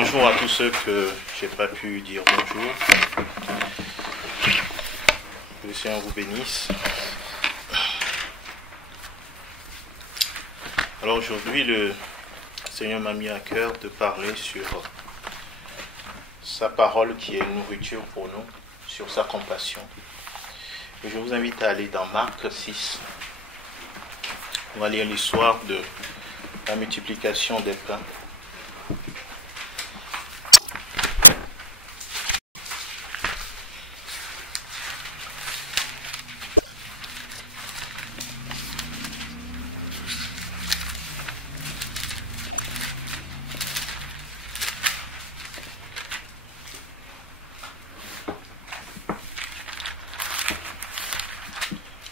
Bonjour à tous ceux que je n'ai pas pu dire bonjour. Que le Seigneur vous bénisse. Alors aujourd'hui, le Seigneur m'a mis à cœur de parler sur sa parole qui est nourriture pour nous, sur sa compassion. Et je vous invite à aller dans Marc 6. On va lire l'histoire de la multiplication des pains.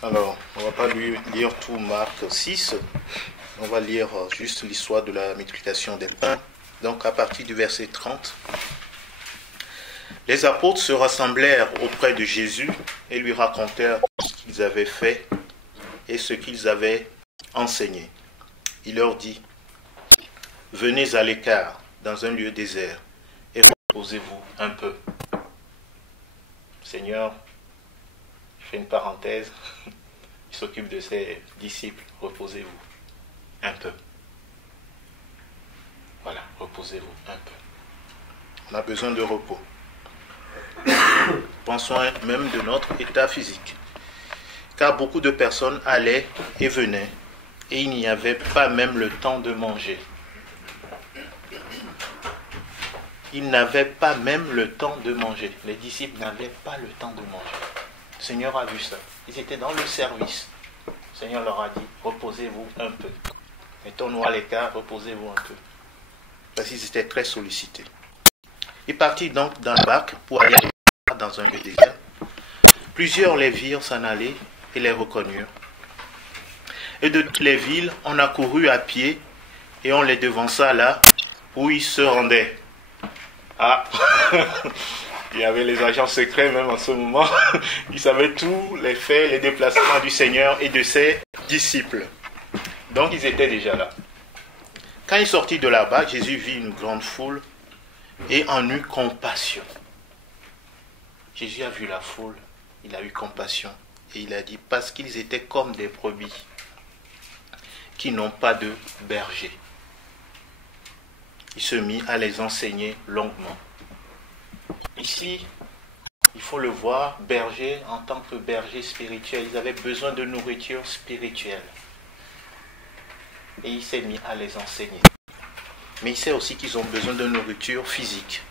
Alors, on ne va pas lire tout Marc 6, on va lire juste l'histoire de la multiplication des pains. Donc, à partir du verset 30, les apôtres se rassemblèrent auprès de Jésus et lui racontèrent ce qu'ils avaient fait et ce qu'ils avaient enseigné. Il leur dit : « Venez à l'écart, dans un lieu désert, et reposez-vous un peu. » Seigneur, je fais une parenthèse. Il s'occupe de ses disciples. Reposez-vous un peu. Voilà, reposez-vous un peu. On a besoin de repos. Pensons même de notre état physique. Car beaucoup de personnes allaient et venaient, et il n'y avait pas même le temps de manger. Ils n'avaient pas même le temps de manger. Les disciples n'avaient pas le temps de manger. Le Seigneur a vu ça. Ils étaient dans le service. Le Seigneur leur a dit, reposez-vous un peu. Mettons-nous à l'écart, reposez-vous un peu. Parce qu'ils étaient très sollicités. Ils partirent donc dans le bac pour aller dans un lieu désert. Plusieurs les virent s'en aller et les reconnurent. Et de toutes les villes, on accourut à pied et on les devança là où ils se rendaient. Ah, il y avait les agents secrets même en ce moment. Ils savaient tous les faits, les déplacements du Seigneur et de ses disciples. Donc ils étaient déjà là. Quand il sortit de là-bas, Jésus vit une grande foule et en eut compassion. Jésus a vu la foule, il a eu compassion et il a dit, parce qu'ils étaient comme des brebis qui n'ont pas de berger. Il se mit à les enseigner longuement. Ici, il faut le voir, berger en tant que berger spirituel. Ils avaient besoin de nourriture spirituelle. Et il s'est mis à les enseigner. Mais il sait aussi qu'ils ont besoin de nourriture physique.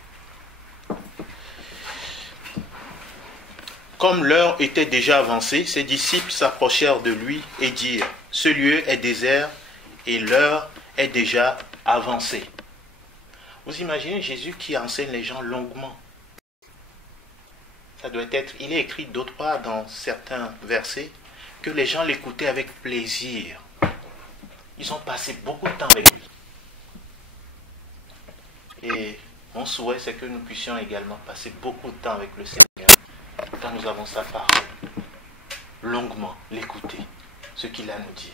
Comme l'heure était déjà avancée, ses disciples s'approchèrent de lui et dirent : « Ce lieu est désert et l'heure est déjà avancée. » Vous imaginez Jésus qui enseigne les gens longuement. Ça doit être, il est écrit d'autre part dans certains versets que les gens l'écoutaient avec plaisir. Ils ont passé beaucoup de temps avec lui. Et mon souhait, c'est que nous puissions également passer beaucoup de temps avec le Seigneur quand nous avons sa parole. Longuement, l'écouter, ce qu'il a à nous dire.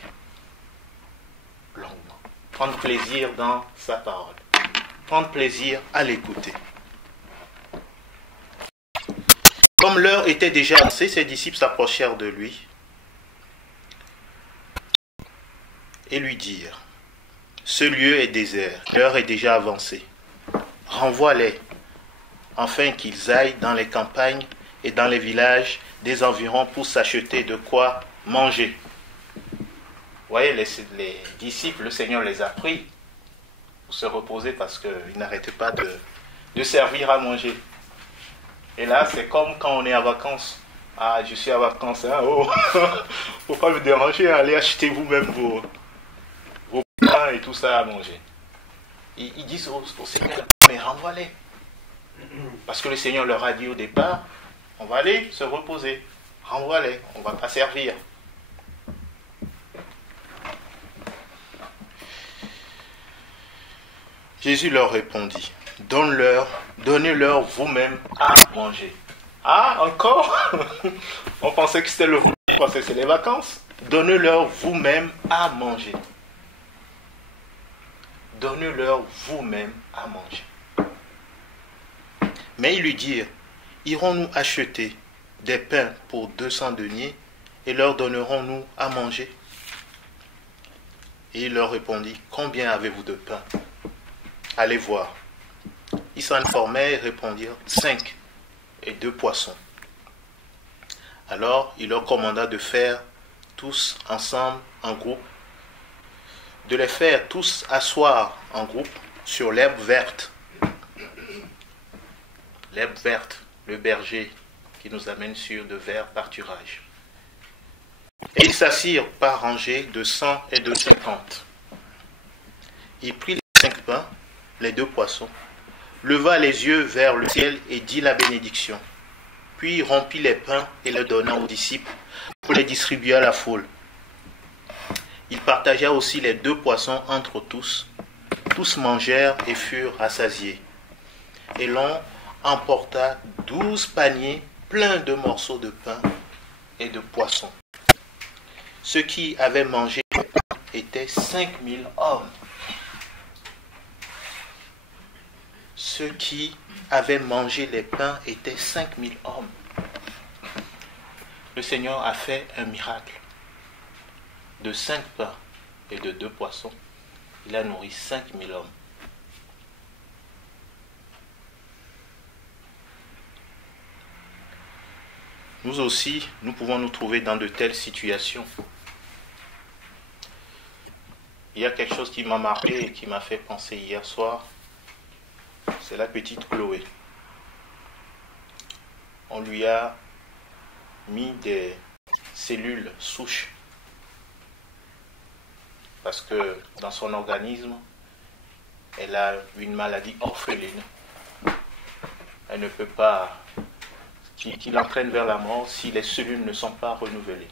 Longuement. Prendre plaisir dans sa parole. Prendre plaisir à l'écouter. Comme l'heure était déjà avancée, ses disciples s'approchèrent de lui et lui dirent : « Ce lieu est désert, l'heure est déjà avancée. Renvoie-les, afin qu'ils aillent dans les campagnes et dans les villages des environs pour s'acheter de quoi manger. » Vous voyez, les disciples, le Seigneur les a pris pour se reposer parce qu'ils n'arrêtaient pas de servir à manger. Et là, c'est comme quand on est en vacances. Ah, je suis en vacances, hein, oh, faut pas me déranger, allez acheter vous-même vos pains et tout ça à manger. Ils disent au Seigneur, mais renvoie-les. Parce que le Seigneur leur a dit au départ, on va aller se reposer. Renvoie-les, on ne va pas servir. Jésus leur répondit : « Donnez-leur vous-même à manger. » Ah, encore? On pensait que c'était on pensait que c'était les vacances. Donnez-leur vous-même à manger. Donnez-leur vous-même à manger. Mais ils lui dirent, irons-nous acheter des pains pour 200 deniers et leur donnerons-nous à manger? Et il leur répondit, combien avez-vous de pain? Allez voir. Ils s'informèrent et répondirent, 5 et 2 poissons. Alors il leur commanda de faire tous ensemble en groupe, de les faire tous asseoir en groupe sur l'herbe verte. L'herbe verte, le berger qui nous amène sur de verts pâturages. Et ils s'assirent par rangées de 100 et de 50. Il prit les 5 pains, les 2 poissons, leva les yeux vers le ciel et dit la bénédiction. Puis il rompit les pains et les donna aux disciples pour les distribuer à la foule. Il partagea aussi les 2 poissons entre tous. Tous mangèrent et furent rassasiés. Et l'on emporta 12 paniers pleins de morceaux de pain et de poissons. Ceux qui avaient mangé étaient 5000 hommes. Ceux qui avaient mangé les pains étaient 5000 hommes. Le Seigneur a fait un miracle. De 5 pains et de 2 poissons, il a nourri 5000 hommes. Nous aussi, nous pouvons nous trouver dans de telles situations. Il y a quelque chose qui m'a marqué et qui m'a fait penser hier soir. C'est la petite Chloé. On lui a mis des cellules souches parce que dans son organisme, elle a une maladie orpheline. Elle ne peut pas, qui l'entraîne vers la mort si les cellules ne sont pas renouvelées.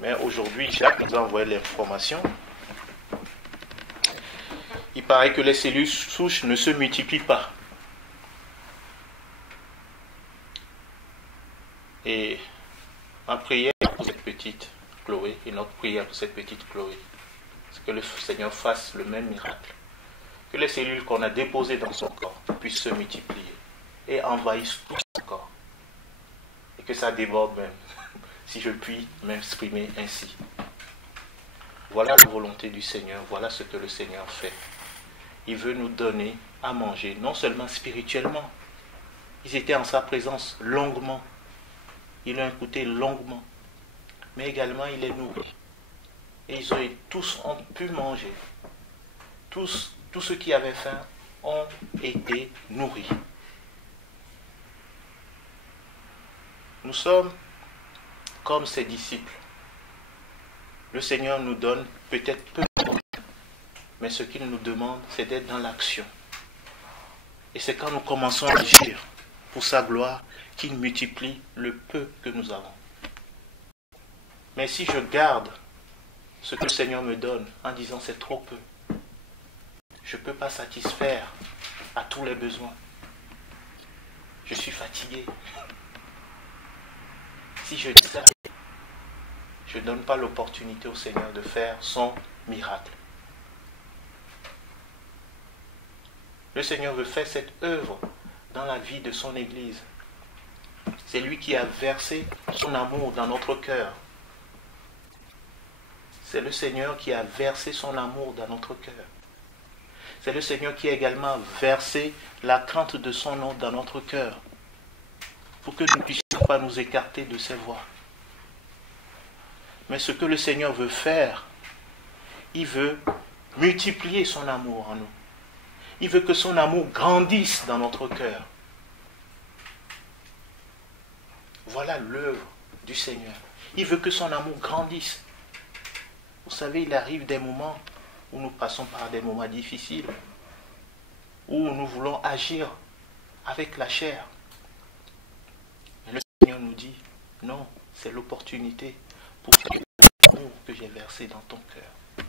Mais aujourd'hui, Jacques nous a envoyé l'information. Il paraît que les cellules souches ne se multiplient pas. Et ma prière pour cette petite Chloé, et notre prière pour cette petite Chloé, c'est que le Seigneur fasse le même miracle. Que les cellules qu'on a déposées dans son corps puissent se multiplier et envahissent tout son corps. Et que ça déborde même, si je puis m'exprimer ainsi. Voilà la volonté du Seigneur, voilà ce que le Seigneur fait. Il veut nous donner à manger, non seulement spirituellement. Ils étaient en sa présence longuement. Ils l'ont écouté longuement. Mais également, il les nourrit. Et tous ont pu manger. Tous ceux qui avaient faim ont été nourris. Nous sommes comme ses disciples. Le Seigneur nous donne peut-être peu, mais ce qu'il nous demande, c'est d'être dans l'action. Et c'est quand nous commençons à agir pour sa gloire qu'il multiplie le peu que nous avons. Mais si je garde ce que le Seigneur me donne en disant c'est trop peu, je ne peux pas satisfaire à tous les besoins. Je suis fatigué. Si je dis ça, je ne donne pas l'opportunité au Seigneur de faire son miracle. Le Seigneur veut faire cette œuvre dans la vie de son Église. C'est lui qui a versé son amour dans notre cœur. C'est le Seigneur qui a versé son amour dans notre cœur. C'est le Seigneur qui a également versé la crainte de son nom dans notre cœur, pour que nous ne puissions pas nous écarter de ses voies. Mais ce que le Seigneur veut faire, il veut multiplier son amour en nous. Il veut que son amour grandisse dans notre cœur. Voilà l'œuvre du Seigneur. Il veut que son amour grandisse. Vous savez, il arrive des moments où nous passons par des moments difficiles, où nous voulons agir avec la chair. Mais le Seigneur nous dit, non, c'est l'opportunité pour faire l'amour que j'ai versé dans ton cœur.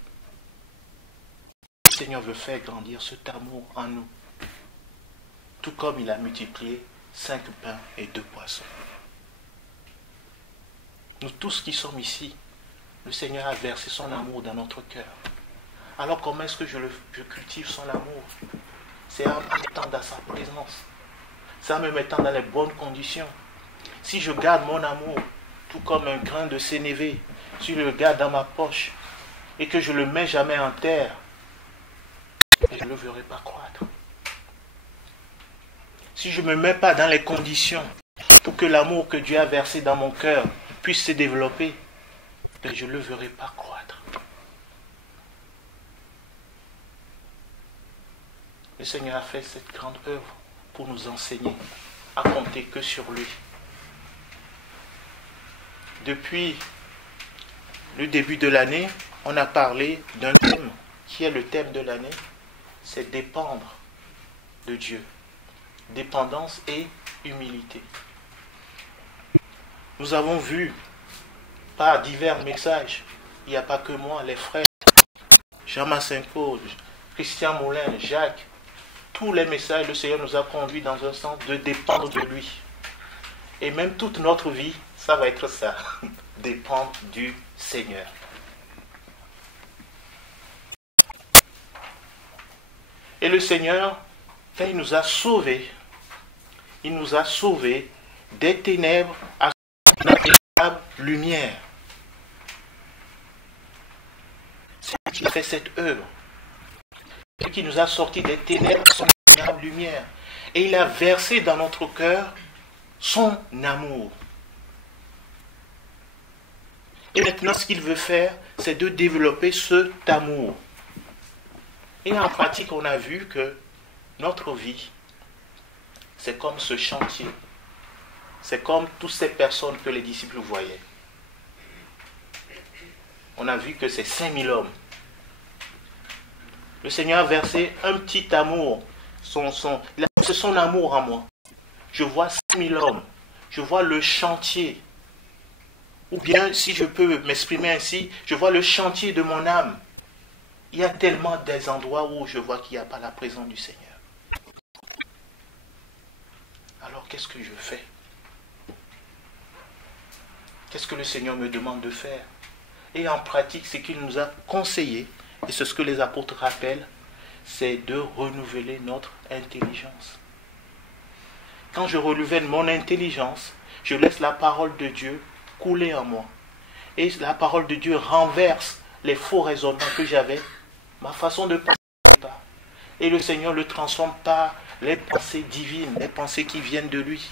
Le Seigneur veut faire grandir cet amour en nous, tout comme il a multiplié 5 pains et 2 poissons. Nous tous qui sommes ici, le Seigneur a versé son amour dans notre cœur. Alors comment est-ce que je cultive son amour? C'est en étant dans sa présence. c'est en me mettant dans les bonnes conditions. Si je garde mon amour, tout comme un grain de sénévé, si je le garde dans ma poche et que je ne le mets jamais en terre, je ne le verrai pas croître. Si je ne me mets pas dans les conditions pour que l'amour que Dieu a versé dans mon cœur puisse se développer, je ne le verrai pas croître. Le Seigneur a fait cette grande œuvre pour nous enseigner à compter que sur lui. Depuis le début de l'année, on a parlé d'un thème qui est le thème de l'année, c'est dépendre de Dieu. Dépendance et humilité. Nous avons vu par divers messages, il n'y a pas que moi, les frères, Jean Massenko, Christian Moulin, Jacques, tous les messages, le Seigneur nous a conduits dans un sens de dépendre de lui. Et même toute notre vie, ça va être ça, dépendre du Seigneur. Et le Seigneur, quand il nous a sauvés des ténèbres à son véritable lumière. C'est lui qui a fait cette œuvre. C'est lui qui nous a sortis des ténèbres à son véritable lumière. Et il a versé dans notre cœur son amour. Et maintenant, ce qu'il veut faire, c'est de développer cet amour. Et en pratique, on a vu que notre vie, c'est comme ce chantier. C'est comme toutes ces personnes que les disciples voyaient. On a vu que c'est 5000 hommes. Le Seigneur a versé un petit amour. Il a versé son amour en moi. Je vois 5000 hommes. Je vois le chantier. Ou bien, si je peux m'exprimer ainsi, je vois le chantier de mon âme. Il y a tellement des endroits où je vois qu'il n'y a pas la présence du Seigneur. Alors, qu'est-ce que je fais? Qu'est-ce que le Seigneur me demande de faire? Et en pratique, ce qu'il nous a conseillé, et c'est ce que les apôtres rappellent, c'est de renouveler notre intelligence. Quand je renouvelle mon intelligence, je laisse la parole de Dieu couler en moi. Et la parole de Dieu renverse les faux raisonnements que j'avais, ma façon de penser. Et le Seigneur le transforme par les pensées divines, les pensées qui viennent de lui.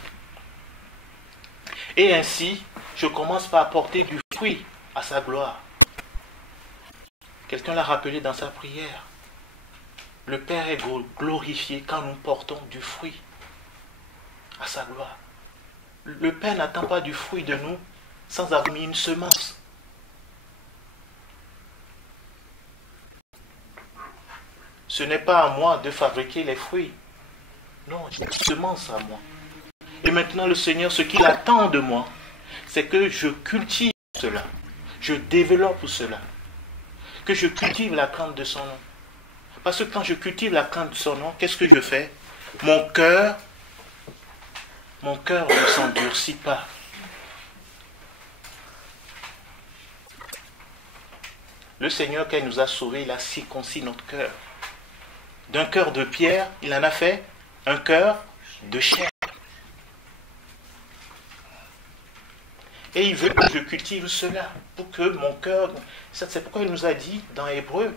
Et ainsi, je commence par apporter du fruit à sa gloire. Quelqu'un l'a rappelé dans sa prière. Le Père est glorifié quand nous portons du fruit à sa gloire. Le Père n'attend pas du fruit de nous sans avoir mis une semence. Ce n'est pas à moi de fabriquer les fruits. Non, j'ai une semence à moi. Et maintenant, le Seigneur, ce qu'il attend de moi, c'est que je cultive cela. Je développe cela. Que je cultive la crainte de son nom. Parce que quand je cultive la crainte de son nom, qu'est-ce que je fais? Mon cœur ne s'endurcit pas. Le Seigneur, quand il nous a sauvés, il a circoncis notre cœur. D'un cœur de pierre, il en a fait un cœur de chair. Et il veut que je cultive cela, pour que mon cœur... C'est pourquoi il nous a dit dans Hébreu,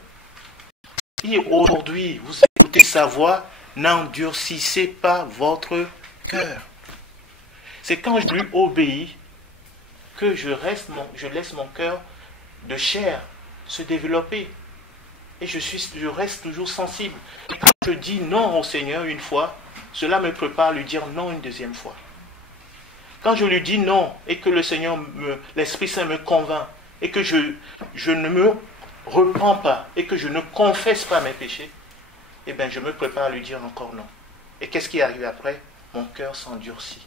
si aujourd'hui vous écoutez sa voix, n'endurcissez pas votre cœur. C'est quand je lui obéis que je laisse mon cœur de chair se développer. Et je reste toujours sensible. Et quand je dis non au Seigneur une fois, cela me prépare à lui dire non une deuxième fois. Quand je lui dis non et que le Seigneur, l'Esprit Saint me convainc et que je ne me repens pas et que je ne confesse pas mes péchés, eh bien je me prépare à lui dire encore non. Et qu'est-ce qui arrive après? Mon cœur s'endurcit.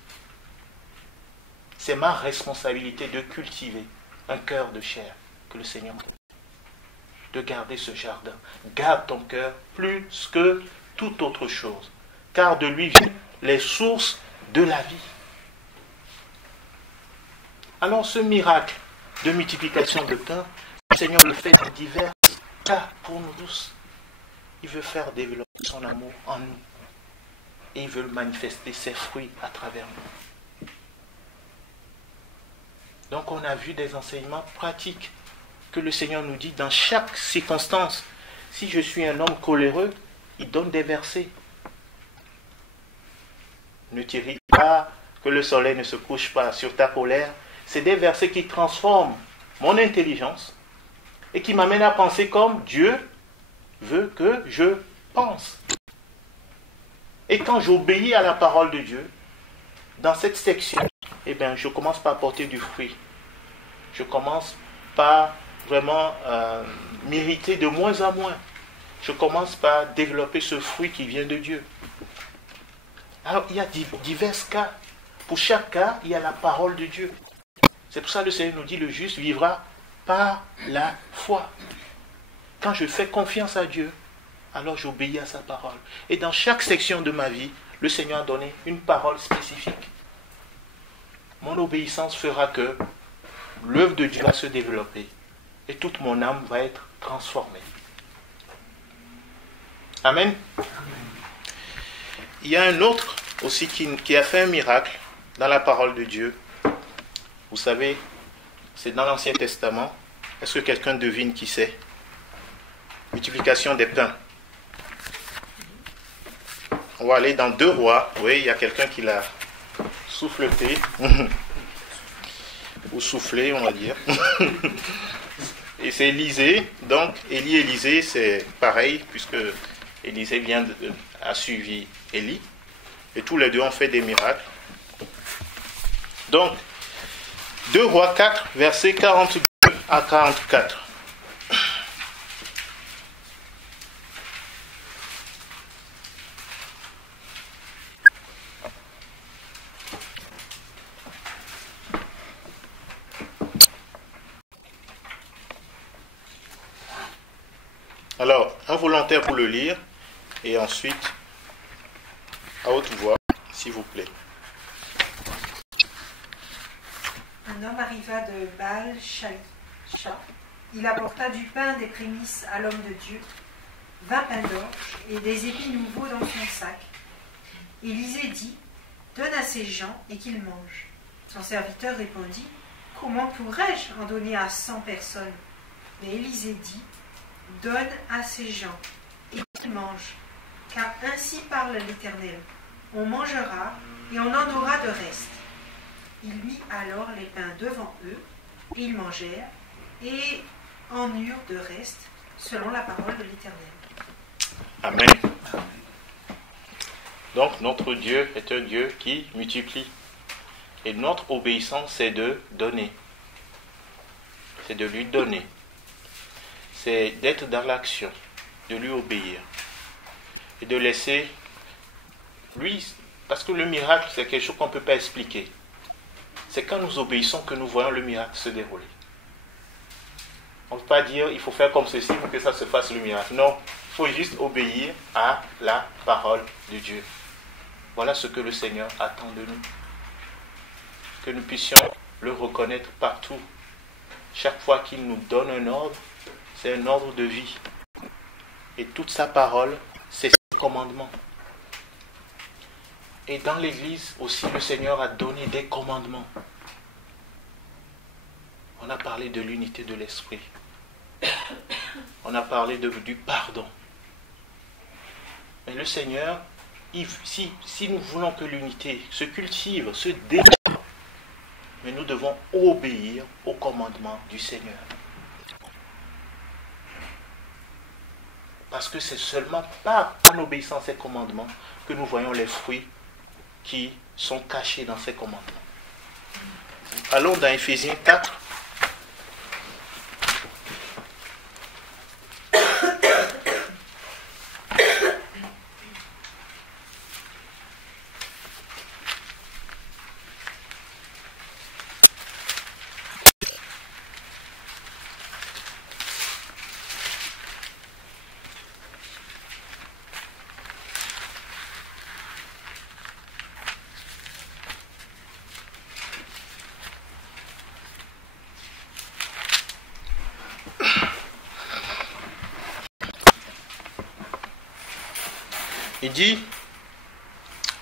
C'est ma responsabilité de cultiver un cœur de chair que le Seigneur me donne. De garder ce jardin. Garde ton cœur plus que toute autre chose. Car de lui viennent les sources de la vie. Alors ce miracle de multiplication de pain, le Seigneur le fait dans divers cas pour nous tous. Il veut faire développer son amour en nous. et il veut manifester ses fruits à travers nous. Donc on a vu des enseignements pratiques que le Seigneur nous dit dans chaque circonstance. Si je suis un homme coléreux, il donne des versets. Ne t'irrite pas, que le soleil ne se couche pas sur ta colère. C'est des versets qui transforment mon intelligence et qui m'amènent à penser comme Dieu veut que je pense. Et quand j'obéis à la parole de Dieu, dans cette section, eh bien, je commence par porter du fruit. Je commence par vraiment m'irriter de moins en moins. Je commence par développer ce fruit qui vient de Dieu. Alors, il y a divers cas. Pour chaque cas, il y a la parole de Dieu. C'est pour ça que le Seigneur nous dit, le juste vivra par la foi. Quand je fais confiance à Dieu, alors j'obéis à sa parole. Et dans chaque section de ma vie, le Seigneur a donné une parole spécifique. Mon obéissance fera que l'œuvre de Dieu va se développer et toute mon âme va être transformée. Amen. Il y a un autre aussi qui a fait un miracle dans la parole de Dieu. Vous savez, c'est dans l'Ancien Testament. Est-ce que quelqu'un devine qui c'est? Multiplication des pains. On va aller dans 2 Rois. Oui, il y a quelqu'un qui l'a souffleté. Ou soufflé, on va dire. Et c'est Élisée. Donc, Élie et Élisée, c'est pareil, puisque Élisée a suivi Élie. Et tous les deux ont fait des miracles. Donc, 2 Rois 4, versets 42 à 44. Alors, un volontaire pour le lire, et ensuite, à haute voix, s'il vous plaît. Un homme arriva de Baal-Shalcha. Il apporta du pain des prémices à l'homme de Dieu, 20 pains d'orge et des épis nouveaux dans son sac. Élisée dit, donne à ces gens et qu'ils mangent. Son serviteur répondit, comment pourrais-je en donner à 100 personnes? Mais Élisée dit, donne à ces gens et qu'ils mangent, car ainsi parle l'Éternel. On mangera et on en aura de reste. Il mit alors les pains devant eux, et ils mangèrent, et en eurent de reste, selon la parole de l'Éternel. Amen. Donc notre Dieu est un Dieu qui multiplie. Et notre obéissance, c'est de donner. C'est de lui donner. C'est d'être dans l'action, de lui obéir. Et de laisser lui, parce que le miracle, c'est quelque chose qu'on ne peut pas expliquer. C'est quand nous obéissons que nous voyons le miracle se dérouler. On ne peut pas dire, il faut faire comme ceci pour que ça se fasse le miracle. Non, il faut juste obéir à la parole de Dieu. Voilà ce que le Seigneur attend de nous. Que nous puissions le reconnaître partout. Chaque fois qu'il nous donne un ordre, c'est un ordre de vie. Et toute sa parole, c'est ses commandements. Et dans l'Église aussi, le Seigneur a donné des commandements. On a parlé de l'unité de l'esprit. On a parlé du pardon. Mais le Seigneur, si nous voulons que l'unité se cultive, se développe, mais nous devons obéir aux commandements du Seigneur. Parce que c'est seulement en obéissant à ces commandements que nous voyons les fruits qui sont cachés dans ces commandements. Allons dans Éphésiens 4. Il dit,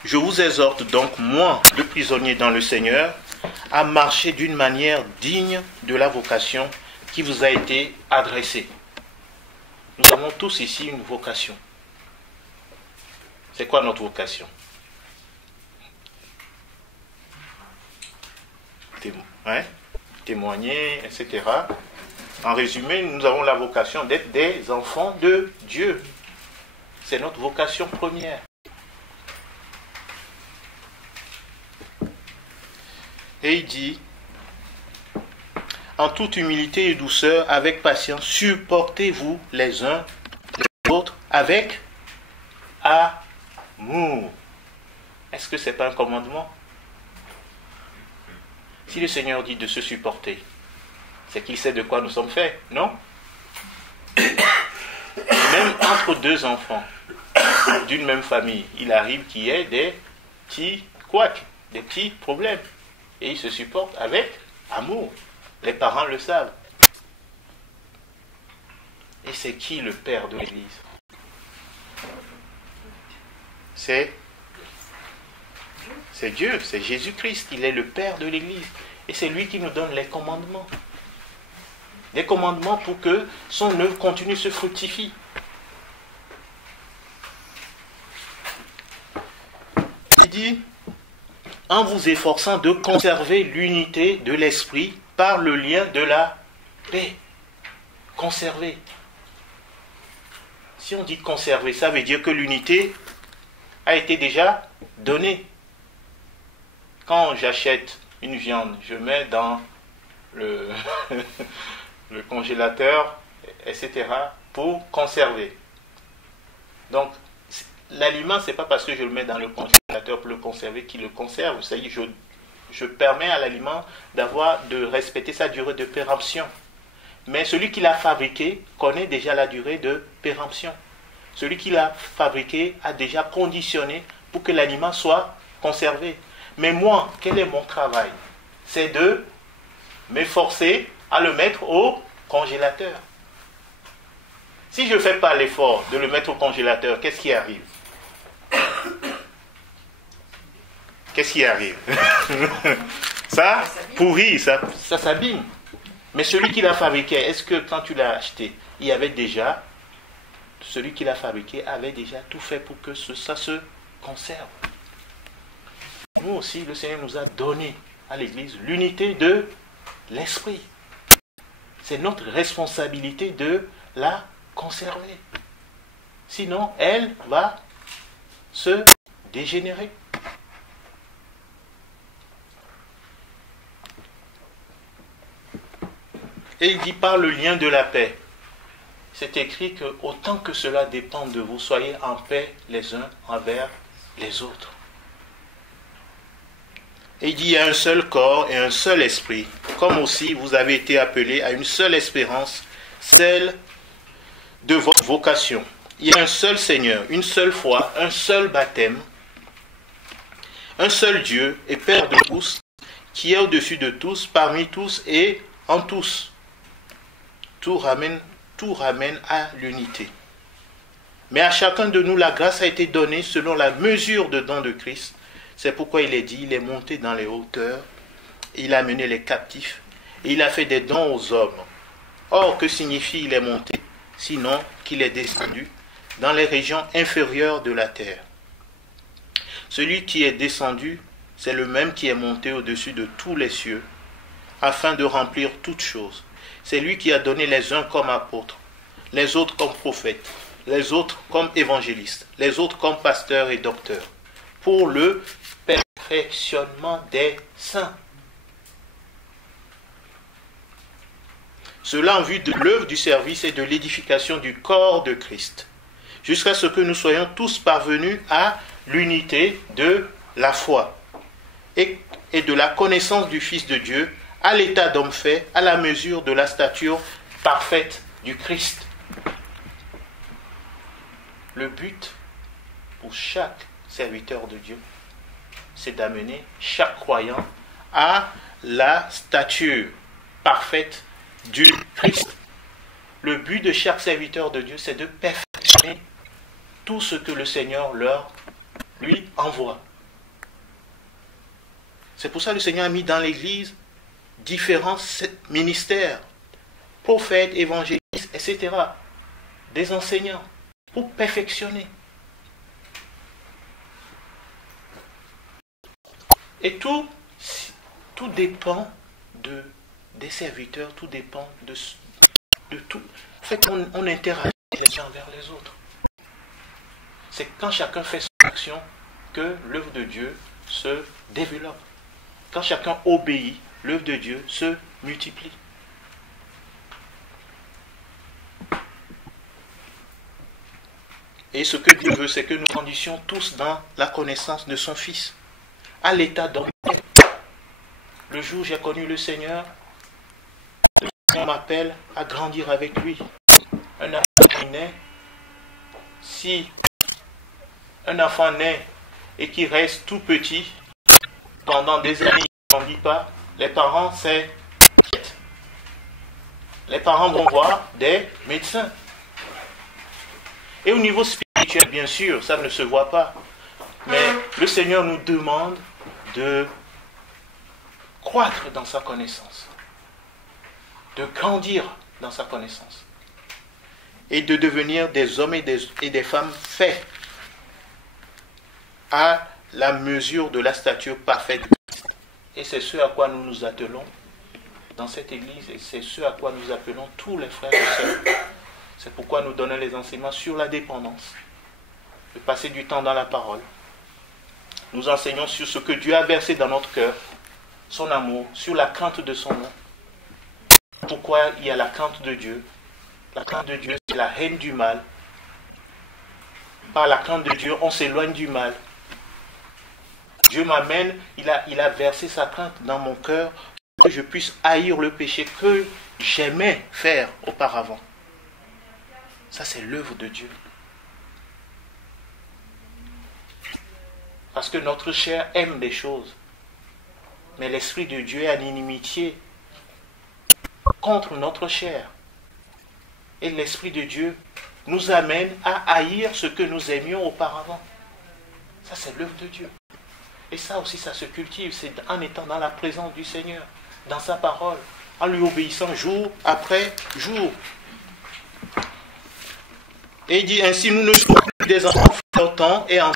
Je vous exhorte donc, moi, le prisonnier dans le Seigneur, à marcher d'une manière digne de la vocation qui vous a été adressée. Nous avons tous ici une vocation. C'est quoi notre vocation? Témoigner, etc. En résumé, nous avons la vocation d'être des enfants de Dieu. C'est notre vocation première. Et il dit, en toute humilité et douceur, avec patience, supportez-vous les uns les autres avec amour. Est-ce que ce n'est pas un commandement? Si le Seigneur dit de se supporter, c'est qu'il sait de quoi nous sommes faits, non? Même entre deux enfants d'une même famille, il arrive qu'il y ait des petits couacs, des petits problèmes. Et ils se supportent avec amour. Les parents le savent. Et c'est qui le Père de l'Église? C'est Dieu, c'est Jésus-Christ. Il est le Père de l'Église. Et c'est lui qui nous donne les commandements. Les commandements pour que son œuvre continue se fructifie. Il dit, en vous efforçant de conserver l'unité de l'esprit par le lien de la paix. Conserver. Si on dit conserver, ça veut dire que l'unité a été déjà donnée. Quand j'achète une viande, je mets dans le congélateur, etc., pour conserver. Donc, l'aliment, ce n'est pas parce que je le mets dans le congélateur pour le conserver qu'il le conserve. C'est-à-dire, je permets à l'aliment de respecter sa durée de péremption. Mais celui qui l'a fabriqué connaît déjà la durée de péremption. Celui qui l'a fabriqué a déjà conditionné pour que l'aliment soit conservé. Mais moi, quel est mon travail? C'est de m'efforcer à le mettre au congélateur. Si je ne fais pas l'effort de le mettre au congélateur, qu'est-ce qui arrive? Qu'est-ce qui arrive? Ça pourrit, ça s'abîme. Mais celui qui l'a fabriqué, est-ce que quand tu l'as acheté, celui qui l'a fabriqué avait déjà tout fait pour que ça se conserve? Nous aussi, le Seigneur nous a donné à l'Église l'unité de l'esprit. C'est notre responsabilité de la conserver. Sinon, elle va se dégénérer. Et il dit par le lien de la paix. C'est écrit que autant que cela dépend de vous, soyez en paix les uns envers les autres. Et il dit il y a un seul corps et un seul esprit, comme aussi vous avez été appelés à une seule espérance, celle de votre vocation. Il y a un seul Seigneur, une seule foi, un seul baptême, un seul Dieu et Père de tous, qui est au-dessus de tous, parmi tous et en tous. Tout ramène à l'unité. Mais à chacun de nous, la grâce a été donnée selon la mesure de don de Christ. C'est pourquoi il est dit, il est monté dans les hauteurs, il a mené les captifs, et il a fait des dons aux hommes. Or, que signifie il est monté? Sinon qu'il est descendu dans les régions inférieures de la terre. Celui qui est descendu, c'est le même qui est monté au-dessus de tous les cieux, afin de remplir toutes choses. C'est lui qui a donné les uns comme apôtres, les autres comme prophètes, les autres comme évangélistes, les autres comme pasteurs et docteurs, pour le perfectionnement des saints. Cela en vue de l'œuvre du service et de l'édification du corps de Christ, jusqu'à ce que nous soyons tous parvenus à l'unité de la foi et de la connaissance du Fils de Dieu, à l'état d'homme fait, à la mesure de la stature parfaite du Christ. Le but pour chaque serviteur de Dieu, c'est d'amener chaque croyant à la stature parfaite du Christ. Le but de chaque serviteur de Dieu, c'est de perfectionner tout ce que le Seigneur leur lui envoie. C'est pour ça que le Seigneur a mis dans l'Église différents ministères, prophètes, évangélistes, etc., des enseignants, pour perfectionner. Et tout dépend des serviteurs, tout dépend de tout. En fait, on interagit les uns vers les autres. C'est quand chacun fait son action que l'œuvre de Dieu se développe. Quand chacun obéit, l'œuvre de Dieu se multiplie. Et ce que Dieu veut, c'est que nous grandissions tous dans la connaissance de son Fils, à l'état d'homme. Le jour où j'ai connu le Seigneur m'appelle à grandir avec lui. Un enfant naît, si un enfant naît et qui reste tout petit, pendant des années, il ne grandit pas, les parents s'inquiètent. Les parents vont voir des médecins. Et au niveau spirituel, bien sûr, ça ne se voit pas. Mais le Seigneur nous demande de croître dans sa connaissance, de grandir dans sa connaissance et de devenir des hommes et des femmes faits à la mesure de la stature parfaite de Christ. Et c'est ce à quoi nous nous attelons dans cette église et c'est ce à quoi nous appelons tous les frères et sœurs. C'est pourquoi nous donnons les enseignements sur la dépendance, de passer du temps dans la parole. Nous enseignons sur ce que Dieu a versé dans notre cœur, son amour, sur la crainte de son nom. Pourquoi il y a la crainte de Dieu? La crainte de Dieu, c'est la haine du mal. Par la crainte de Dieu, on s'éloigne du mal. Dieu m'amène, il a versé sa crainte dans mon cœur pour que je puisse haïr le péché que j'aimais faire auparavant. Ça, c'est l'œuvre de Dieu. Parce que notre chair aime des choses. Mais l'Esprit de Dieu est en inimitié contre notre chair. Et l'Esprit de Dieu nous amène à haïr ce que nous aimions auparavant. Ça, c'est l'œuvre de Dieu. Et ça aussi, ça se cultive. C'est en étant dans la présence du Seigneur, dans sa parole, en lui obéissant jour après jour. Et il dit ainsi, nous ne sommes plus des enfants flottants et en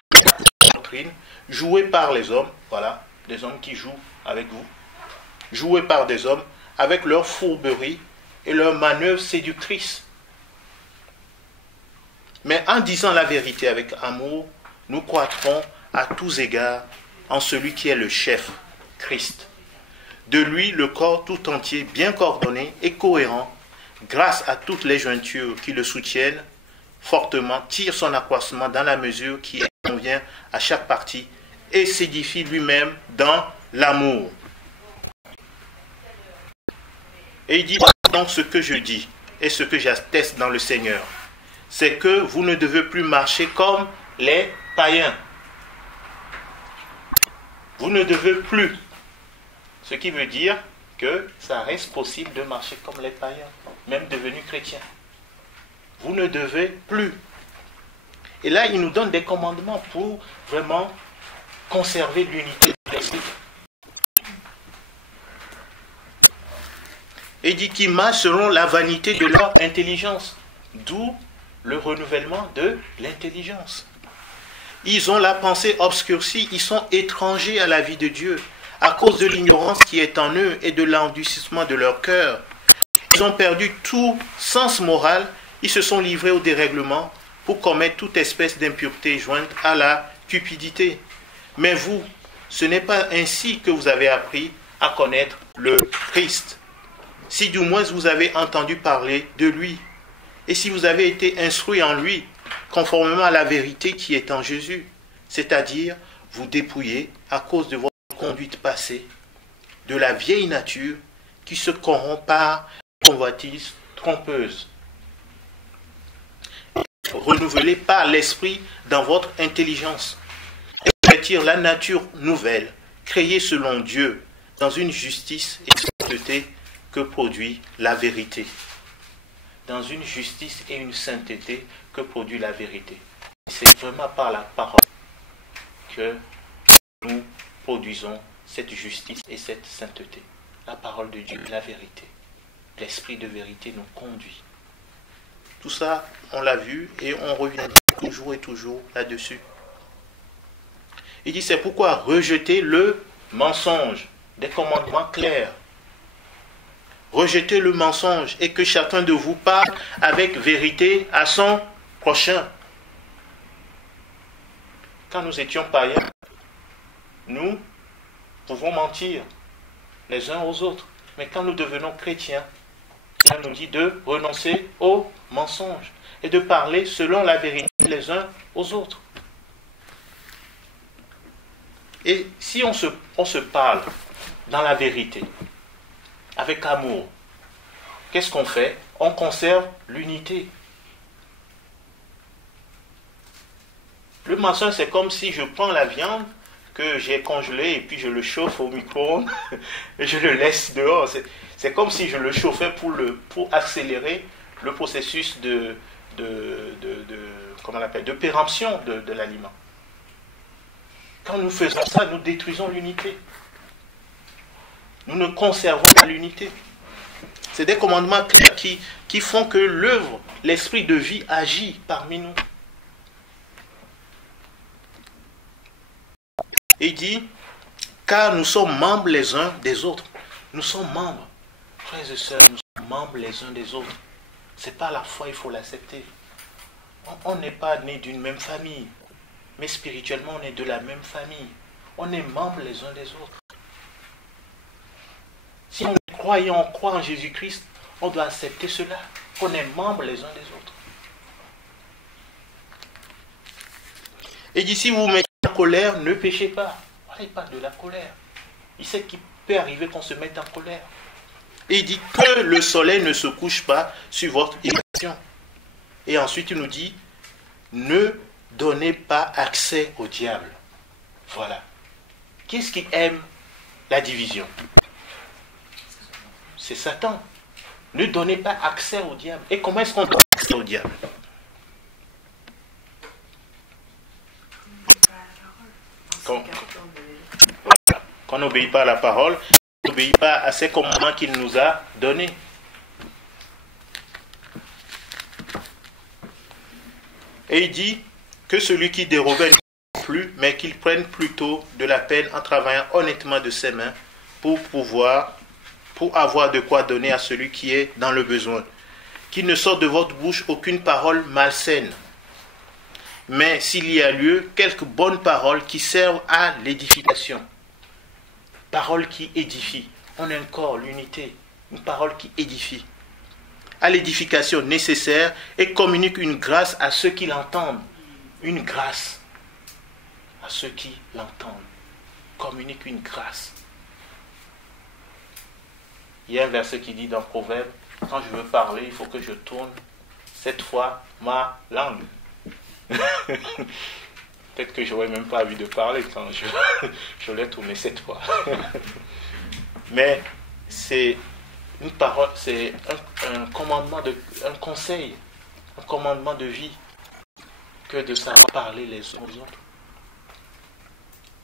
doctrine, joués par les hommes, voilà, des hommes qui jouent avec vous, joués par des hommes avec leur fourberie et leurs manœuvres séductrices. Mais en disant la vérité avec amour, nous croîtrons à tous égards en celui qui est le chef, Christ. De lui, le corps tout entier, bien coordonné et cohérent, grâce à toutes les jointures qui le soutiennent, fortement tire son accroissement dans la mesure qui convient à chaque partie et s'édifie lui-même dans l'amour. Et il dit donc ce que je dis et ce que j'atteste dans le Seigneur, c'est que vous ne devez plus marcher comme les païens. Vous ne devez plus. Ce qui veut dire que ça reste possible de marcher comme les païens, même devenus chrétiens. Vous ne devez plus. Et là, il nous donne des commandements pour vraiment conserver l'unité de l'esprit. Et il dit qu'ils marchent selon la vanité de leur intelligence, d'où le renouvellement de l'intelligence. Ils ont la pensée obscurcie, ils sont étrangers à la vie de Dieu, à cause de l'ignorance qui est en eux et de l'endurcissement de leur cœur. Ils ont perdu tout sens moral, ils se sont livrés au dérèglement pour commettre toute espèce d'impureté jointe à la cupidité. Mais vous, ce n'est pas ainsi que vous avez appris à connaître le Christ. Si du moins vous avez entendu parler de lui, et si vous avez été instruit en lui, conformément à la vérité qui est en Jésus, c'est-à-dire vous dépouiller à cause de votre conduite passée, de la vieille nature qui se corrompt par convoitise trompeuse. Renouvelée par l'esprit dans votre intelligence, et revêtir la nature nouvelle, créée selon Dieu, dans une justice et une sainteté que produit la vérité. Dans une justice et une sainteté que produit la vérité. C'est vraiment par la parole. que nous produisons cette justice et cette sainteté. La parole de Dieu, la vérité. L'esprit de vérité nous conduit. Tout ça, on l'a vu et on revient toujours et toujours là-dessus. Il dit, c'est pourquoi rejeter le mensonge, des commandements clairs. Rejetez le mensonge et que chacun de vous parle avec vérité à son prochain. Quand nous étions païens, nous pouvons mentir les uns aux autres. Mais quand nous devenons chrétiens, il nous dit de renoncer aux mensonges et de parler selon la vérité les uns aux autres. Et si on se parle dans la vérité, avec amour, qu'est-ce qu'on fait? On conserve l'unité. Le mensonge, c'est comme si je prends la viande que j'ai congelée et puis je le chauffe au micro-ondes et je le laisse dehors. C'est comme si je le chauffais pour accélérer le processus de péremption de l'aliment. Quand nous faisons ça, nous détruisons l'unité. Nous ne conservons pas l'unité. C'est des commandements clairs qui font que l'œuvre, l'esprit de vie agit parmi nous. Et il dit, car nous sommes membres les uns des autres. Nous sommes membres. Frères et sœurs, nous sommes membres les uns des autres. C'est pas la foi, il faut l'accepter. On n'est pas nés d'une même famille. Mais spirituellement, on est de la même famille. On est membres les uns des autres. Si on est croyant, on croit en Jésus-Christ, on doit accepter cela. Qu'on est membres les uns des autres. Et d'ici, vous mettez en colère, ne péchez pas. On n'est pas de la colère. Il sait qu'il peut arriver qu'on se mette en colère. Et il dit que le soleil ne se couche pas sur votre irritation. Et ensuite, il nous dit, ne donnez pas accès au diable. Voilà. Qu'est-ce qui aime la division? C'est Satan. Ne donnez pas accès au diable. Et comment est-ce qu'on donne accès au diable? Quand on n'obéit pas à la parole, on n'obéit pas à ces commandements qu'il nous a donnés. Et il dit que celui qui dérobe non plus, mais qu'il prenne plutôt de la peine en travaillant honnêtement de ses mains pour avoir de quoi donner à celui qui est dans le besoin. Qu'il ne sorte de votre bouche aucune parole malsaine, mais s'il y a lieu, quelques bonnes paroles qui servent à l'édification. Parole qui édifie. On a un corps, l'unité. Une parole qui édifie. À l'édification nécessaire et communique une grâce à ceux qui l'entendent. Une grâce à ceux qui l'entendent. Communique une grâce. Il y a un verset qui dit dans Proverbe, quand je veux parler, il faut que je tourne 7 fois ma langue. Peut-être que j'aurais même pas envie de parler quand je l'ai tourné 7 fois. Mais c'est une parole, c'est un commandement, un conseil, un commandement de vie que de savoir parler les uns aux autres.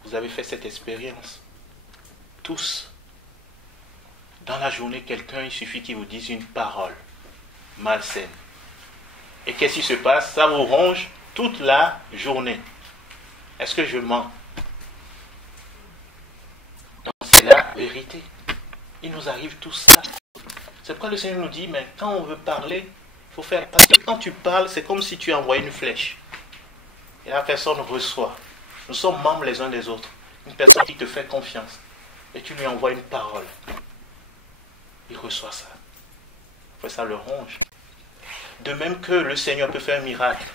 Vous avez fait cette expérience. Tous. Dans la journée, quelqu'un, il suffit qu'il vous dise une parole malsaine. Et qu'est-ce qui se passe? Ça vous ronge toute la journée. Est-ce que je mens? Donc c'est la vérité. Il nous arrive tout ça. C'est pourquoi le Seigneur nous dit, mais quand on veut parler, il faut faire... Parce que quand tu parles, c'est comme si tu envoyais une flèche. Et la personne reçoit. Nous sommes membres les uns des autres. Une personne qui te fait confiance. Et tu lui envoies une parole. Il reçoit ça. Après ça le ronge. De même que le Seigneur peut faire un miracle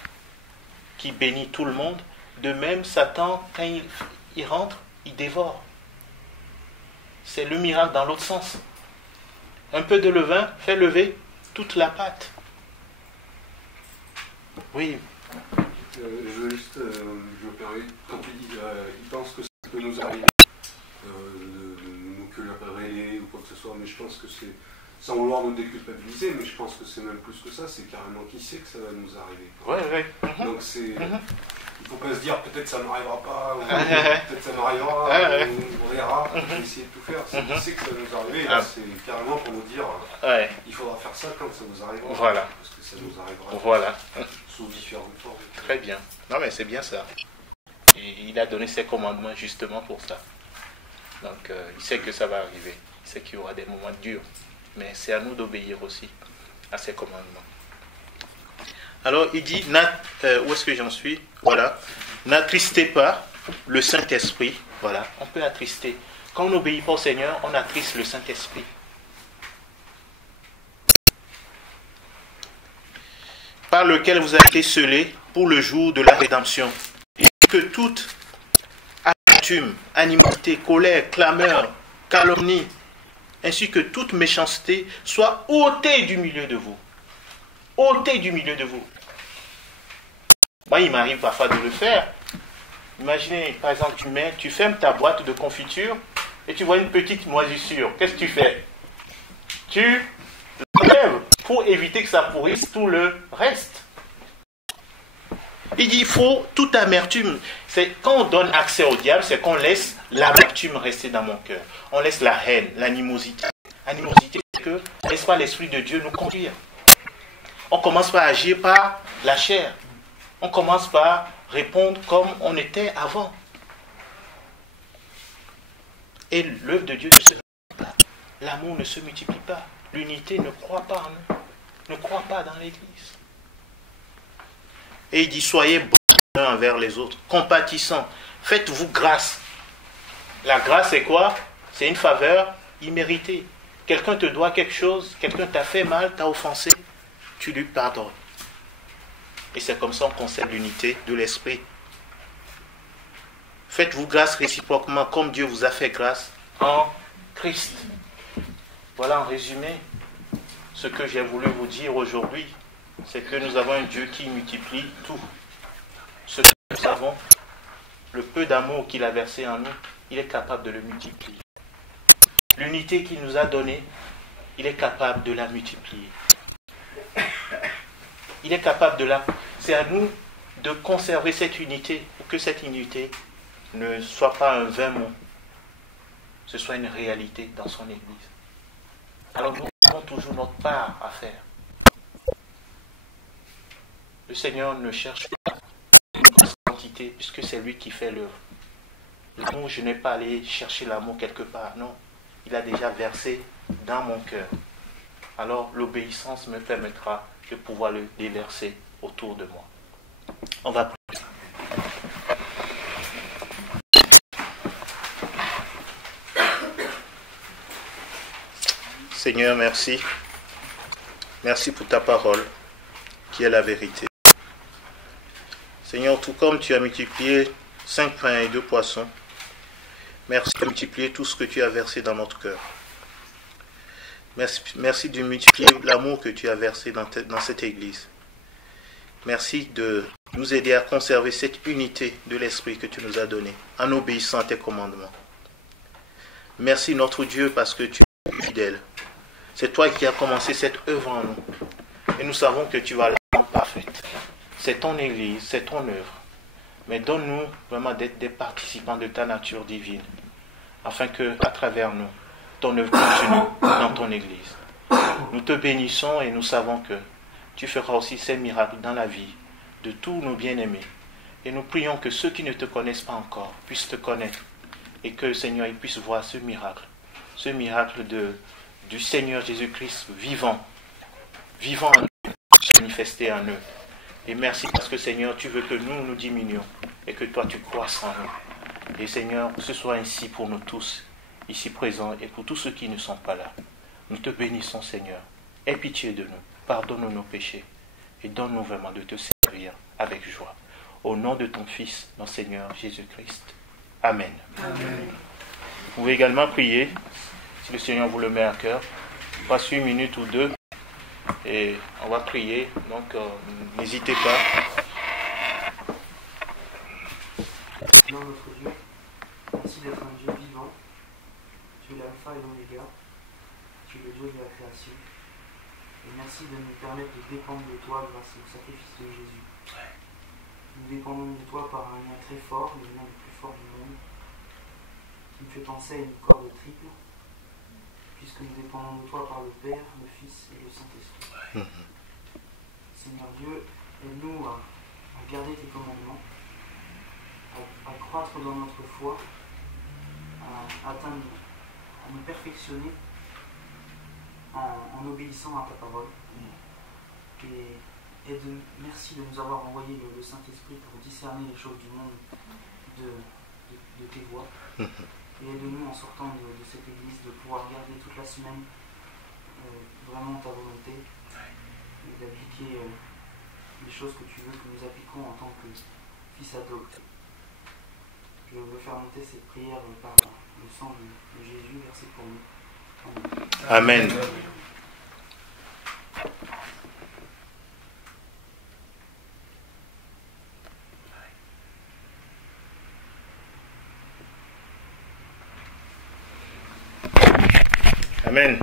qui bénit tout le monde, de même Satan, quand il rentre, il dévore. C'est le miracle dans l'autre sens. Un peu de levain fait lever toute la pâte. Oui. Je veux juste, je me permets, quand tu dis, il pense que ça peut nous arriver, nous quereller ou quoi que ce soit, mais je pense que c'est, sans vouloir nous déculpabiliser, mais je pense que c'est même plus que ça, c'est carrément qui sait que ça va nous arriver. Ouais. Donc c'est, il faut pas se dire peut-être ça n'arrivera pas, ou peut-être ça m'arrivera, on verra, on va essayer de tout faire. Si on sait que ça nous arrive, là c'est carrément pour nous dire il faudra faire ça quand ça nous arrivera. Voilà. Parce que ça nous arrivera. Voilà. Sous différentes formes. Très bien. Non mais c'est bien ça. Et il a donné ses commandements justement pour ça. Donc il sait que ça va arriver. Il sait qu'il y aura des moments durs. Mais c'est à nous d'obéir aussi à ses commandements. Alors il dit, où est-ce que j'en suis? Voilà. N'attristez pas le Saint-Esprit. Voilà. On peut attrister. Quand on n'obéit pas au Seigneur, on attriste le Saint-Esprit. Par lequel vous avez été scellés pour le jour de la rédemption. Et que toute amertume, animosité, colère, clameur, calomnie, ainsi que toute méchanceté soit ôtée du milieu de vous. Ôtée du milieu de vous. Moi, il m'arrive parfois de le faire. Imaginez, par exemple, tu fermes ta boîte de confiture et tu vois une petite moisissure. Qu'est-ce que tu fais? Tu l'enlèves pour éviter que ça pourrisse tout le reste. Il dit, il faut toute amertume. C'est quand on donne accès au diable, c'est qu'on laisse l'amertume rester dans mon cœur. On laisse la haine, l'animosité. L'animosité, c'est que laisse pas l'Esprit de Dieu nous conduire. On commence par agir par la chair. On commence par répondre comme on était avant. Et l'œuvre de Dieu ne se multiplie pas. L'amour ne se multiplie pas. L'unité ne croît pas en nous. Ne croît pas dans l'Église. Et il dit, soyez bons l'un envers les autres, compatissants. Faites-vous grâce. La grâce, c'est quoi? C'est une faveur imméritée. Quelqu'un te doit quelque chose, quelqu'un t'a fait mal, t'a offensé, tu lui pardonnes. Et c'est comme ça qu'on conserve l'unité de l'esprit. Faites-vous grâce réciproquement comme Dieu vous a fait grâce en Christ. Voilà en résumé ce que j'ai voulu vous dire aujourd'hui. C'est que nous avons un Dieu qui multiplie tout. Ce que nous avons, le peu d'amour qu'il a versé en nous, il est capable de le multiplier. L'unité qu'il nous a donnée, il est capable de la multiplier. Il est capable de la... C'est à nous de conserver cette unité, pour que cette unité ne soit pas un vain mot, ce soit une réalité dans son Église. Alors nous avons toujours notre part à faire. Le Seigneur ne cherche pas une grosse quantité, puisque c'est lui qui fait l'œuvre. L'amour, je n'ai pas allé chercher l'amour quelque part, non. Il a déjà versé dans mon cœur. Alors l'obéissance me permettra de pouvoir le déverser autour de moi. On va prier. Seigneur, merci. Merci pour ta parole, qui est la vérité. Seigneur, tout comme tu as multiplié 5 pains et 2 poissons, merci de multiplier tout ce que tu as versé dans notre cœur. Merci de multiplier l'amour que tu as versé dans cette Église. Merci de nous aider à conserver cette unité de l'Esprit que tu nous as donnée, en obéissant à tes commandements. Merci notre Dieu parce que tu es fidèle. C'est toi qui as commencé cette œuvre en nous. Et nous savons que tu vas la rendre parfaite. C'est ton Église, c'est ton œuvre. Mais donne-nous vraiment d'être des participants de ta nature divine, afin que, à travers nous, ton œuvre continue dans ton Église. Nous te bénissons et nous savons que tu feras aussi ces miracles dans la vie de tous nos bien-aimés. Et nous prions que ceux qui ne te connaissent pas encore puissent te connaître et que, Seigneur, ils puissent voir ce miracle du Seigneur Jésus-Christ vivant en eux, manifesté en eux. Et merci parce que, Seigneur, tu veux que nous diminuions et que toi tu croisses en nous. Et Seigneur, que ce soit ainsi pour nous tous, ici présents, et pour tous ceux qui ne sont pas là. Nous te bénissons, Seigneur. Aie pitié de nous, pardonne-nous nos péchés et donne-nous vraiment de te servir avec joie. Au nom de ton Fils, notre Seigneur Jésus-Christ. Amen. Amen. Vous pouvez également prier, si le Seigneur vous le met à cœur. Passe une minute ou deux et on va prier, donc n'hésitez pas. Seigneur notre Dieu, merci d'être un Dieu vivant. Tu es l'alpha et l'oméga. Tu es le Dieu de la création. Et merci de nous permettre de dépendre de toi grâce au sacrifice de Jésus. Nous dépendons de toi par un lien très fort, le lien le plus fort du monde, qui me fait penser à une corde triple, puisque nous dépendons de toi par le Père, le Fils et le Saint-Esprit. Seigneur Dieu, aide-nous à garder tes commandements, à croître dans notre foi, à atteindre, à nous perfectionner en obéissant à ta parole. Et merci de nous avoir envoyé le Saint-Esprit pour discerner les choses du monde de tes voies. Et aide-nous en sortant de cette église de pouvoir garder toute la semaine vraiment ta volonté et d'appliquer les choses que tu veux que nous appliquons en tant que fils adoptés. Je veux faire monter cette prière par le sang de Jésus versé pour nous. Amen. Amen.